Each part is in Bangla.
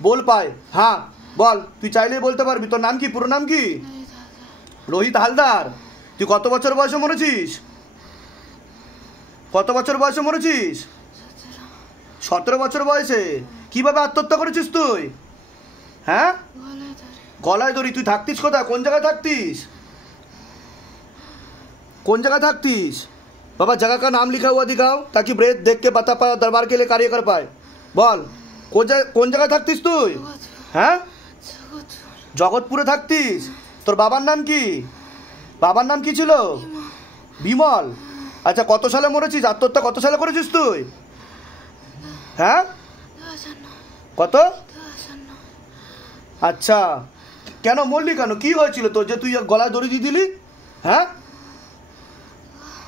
बोल पाए। हाँ বল, তুই চাইলেই বলতে পারবি। তোর নাম কি, পুরো নাম কি? রোহিত হালদার। তুই কত বছর বয়সে মরেছিস? কত বছর বয়সে মরেছিস? 17 বছর বয়সে। কিভাবে আত্মহত্যা করেছিস তুই? হ্যাঁ, গলায় দড়ি। তুই থাকতিস কোথায়, কোন জায়গায় থাকতিস? कौन जगह থাকতিস? बाबा जगह का नाम लिखा हुआ दिखाओ ताकि ब्रेथ देख के बता पाए, दरबार के लिए कार्य कर पाए। বল কোন জায়গায় থাকতিস তুই? হ্যাঁ, জগৎপুরে থাকতিস। তোর বাবার নাম কি? বাবার নাম কি ছিল? বিমল। আচ্ছা, কত সালে মরেছিস? আত্মহত্যা কত সালে করেছিস তুই? হ্যাঁ, কত? আচ্ছা, কেন মরলি কেন? কি হয়েছিল তোর যে তুই গলায় দড়ি দিয়ে দিলি? হ্যাঁ,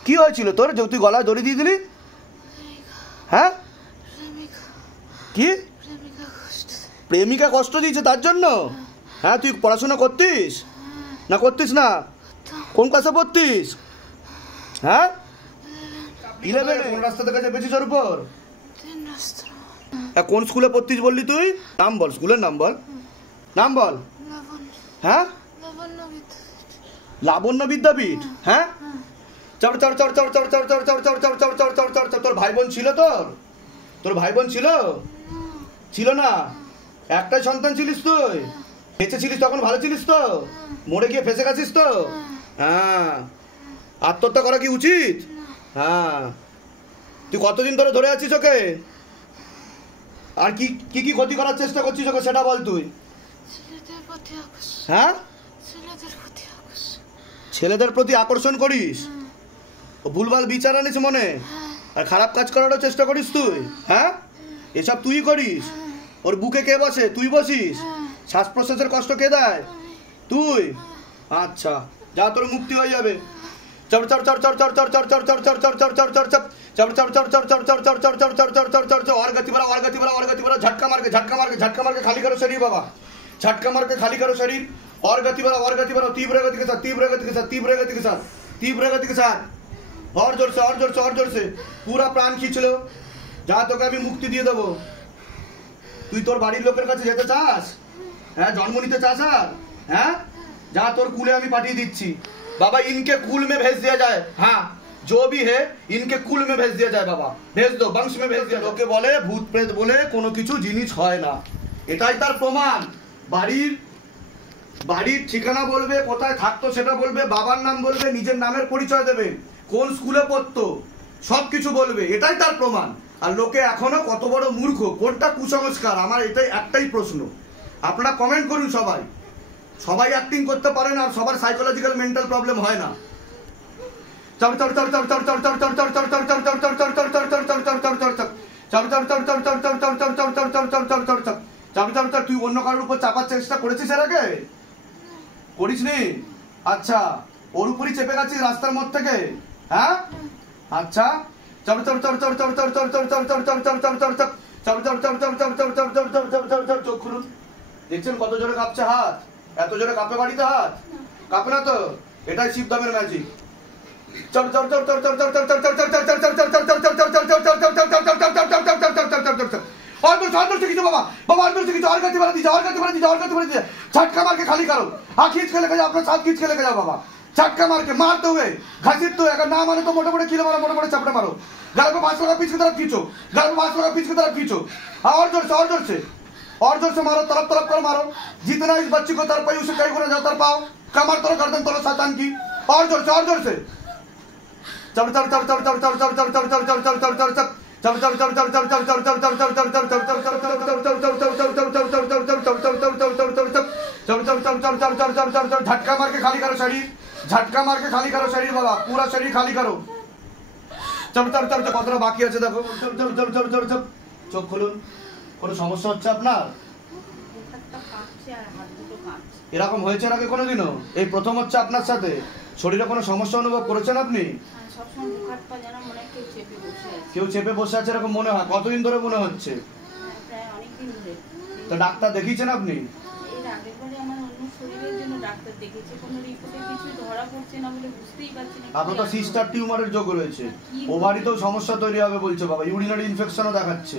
কি হয়েছিল তোর যে তুই গলায় দড়ি দিয়ে দিলি? হ্যাঁ, কি প্রেমিকা কষ্ট দিয়েছে তার জন্য? হ্যাঁ, তুই পড়াশোনা করতিস না করতিস না? কোন ক্লাসে পড়তিস? হ্যাঁ, 11। কোন রাস্তা থেকে চেপেছিস ওর উপর? কোন স্কুলে পড়তিস বললি তুই? নাম বল, স্কুলের নাম বল, নাম বল। হ্যাঁ, লাবণ্য বিদ্যাপীঠ। হ্যাঁ, চড় চড় চড় চড় চড় চড় চড় চড় চড় চড় চড় চড় চড় চড় চড়। তোর ভাই বোন ছিল? তোর ভাই বোন ছিল না? একটাই সন্তান ছিলিস তুই? বেঁচে ছিলিস তখন ভালো ছিলিস তো? মরে গিয়ে ফেসে গেছিস তো? হ্যাঁ, আত্মহত্যা করা কি উচিত? হ্যাঁ, তুই কতদিন ধরে ধরে আছিস ওকে? আর কি কি কি ক্ষতি করার চেষ্টা করছিস ওকে সেটা বল তুই। হ্যাঁ, ছেলেদের প্রতি আকর্ষণ করিস, ভুলভাল বিচার আনিস মনে, আর খারাপ কাজ করারও চেষ্টা করিস তুই। হ্যাঁ, এসব তুই করিস। ওর বুকে কে বসে? তুই বসিস। শ্বাস প্রশ্বাসের কষ্ট কে দেয়? তুই। আচ্ছা, যা, তোর মুক্তি হয়ে যাবে। চড় চড় চড় চড় চড় চড় চড় চড় চড় চড় চড় চড় চড় চড় চড় चढ़ चढ़ चढ़ चढ़ चढ़ चढ़ चढ़ चढ़ चढ़ चढ़ चढ़ चढ़ चढ़ चढ़ और गति बढ़ाओ, और गति बढ़ाओ, और गति बढ़ाओ। झटका मार के खाली करो शरीर बाबा। झटका मार के खाली करो शरीर, और गति बढ़ाओ, और गति बढ़ाओ। तीव्र गति के साथ, तीव्र गति के साथ, तीव्र गति के साथ, तीव्र गति के साथ। और जोर से, और जोर से, और जोर से। पूरा प्राण खींच लो। যা, তোকে আমি মুক্তি দিয়ে দেবো। তুই তোর বাড়ির লোকের কাছে যেতে চাস? হ্যাঁ, জন্ম নিতে চাস? আর হ্যাঁ, যা, তোর কুলে আমি পাঠিয়ে দিচ্ছি। बाबा इनके कुल में भेज दिया जाए। हाँ, जो भी है इनके कुल में भेज दिया जाए बाबा, भेज दो, वंश में भेज दिया। लोके बोले भूत प्रेत बोले কোনো কিছু জিনিস হয় না, এটাই তার প্রমাণ। বাড়ির ঠিকানা বলবে, কোথায় থাকতো সেটা বলবে, বাবার নাম বলবে, নিজের নামের পরিচয় দেবে, কোন স্কুলে পড়তো সবকিছু বলবে, এটাই তার প্রমাণ। আর লোকে এখনো কত বড় মূর্খ, কোনটা কুসংস্কার? আমার এটাই একটাই প্রশ্ন। আপনারা কমেন্ট করুন। সবাই অ্যাক্টিং করতে পারে না, আর সবার সাইকোলজিক্যাল মেন্টাল প্রবলেম হয় না। তুই অন্য কারোর উপর চাপার চেষ্টা করেছিস এর আগে? করিসনি? আচ্ছা, ওর উপরই চেপে গেছিস রাস্তার মধ্যে থেকে? হ্যাঁ, আচ্ছা। চোখ খুলুন। দেখছেন কত জোরে কাঁপছে হাত? এত জোরে কাঁপে বাড়িতে হাত? কাঁপে না তো? এটাই শিবধামের ম্যাজিক। झटका मार के खाली करो। हाँ, खींच के लेके जाओ, अपने साथ खींच के लेके जाओ बाबा। झटका मार के मारते हुए, घसीटते हुए, अगर ना मारे तो मोटे मोटे कीले मारो, मोटे मोटे चपटे मारो। गल पे 5 लगा, पीछे की तरफ खींचो। गल पे 5 लगा, पीछे की तरफ खींचो। हाँ, और जोर से, और जोर से, और जोर से मारो। तरफ तरफ कर मारो। जितना इस बच्ची को तर पाई उसे कई गुना ज्यादा तर पाओ। कमर तोड़ो, गर्दन तोड़ो शैतान की। और जोर से, और जोर से। चढ़ चढ़ चढ़ चढ़ चढ़ चढ़ चढ़ चढ़ चढ़ चढ़ चढ़ चढ़ चढ़ चढ़ झटका मार के खाली करो शरीर, झटका मार के खाली करो शरीर बाबा, पूरा शरीर खाली करो। কতটা বাকি আছে দেখো। চোখ খুলুন। কোনো সমস্যা হচ্ছে আপনার? এরকম হয়েছে নাকি কোনোদিনও? এই প্রথম হচ্ছে আপনার সাথে? শরীরে কোনো সমস্যা অনুভব করেছেন আপনি? কেউ চেপে বসে আছে এরকম মনে হয়? কতদিন ধরে মনে হচ্ছে? তো ডাক্তার দেখিয়েছেন আপনি? আপনার তো সিস্টার টিউমারের যোগ রয়েছে, ওভারিতেও সমস্যা তৈরি হবে বলছে বাবা, ইউরিনারি ইনফেকশনও দেখাচ্ছে।